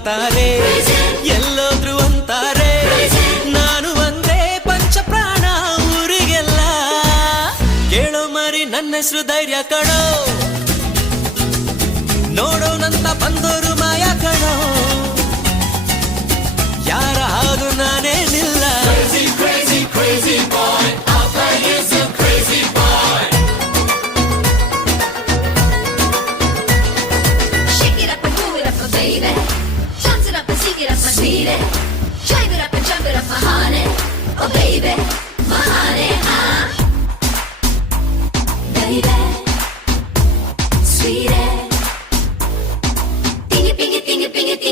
ಅಂತಾರೆ, ಎಲ್ಲೋದ್ರು ಅಂತಾರೆ, ನಾನು ಒಂದೇ ಪಂಚಪ್ರಾಣ ಊರಿಗೆಲ್ಲ. ಕೇಳೋ ಮರಿ ನನ್ನ ಹೆಸರು ಧೈರ್ಯ ಕಣೋ, ನೋಡೋನಂತ ಬಂದೋರು ಮಾಯ ಕಣೋ, ಯಾರ ಹಾಗು ನಾನೇನಿಲ್ಲ. Crazy, crazy, crazy boy, Alpha is a crazy boy. Shake it up and move it up, my baby. Dance it up and sing it up, my sweetie. Drive it up and jump it up, my honey. Oh baby, my honey, baby, sweetie. Tingy, pingy, tingy, pingy, tingy.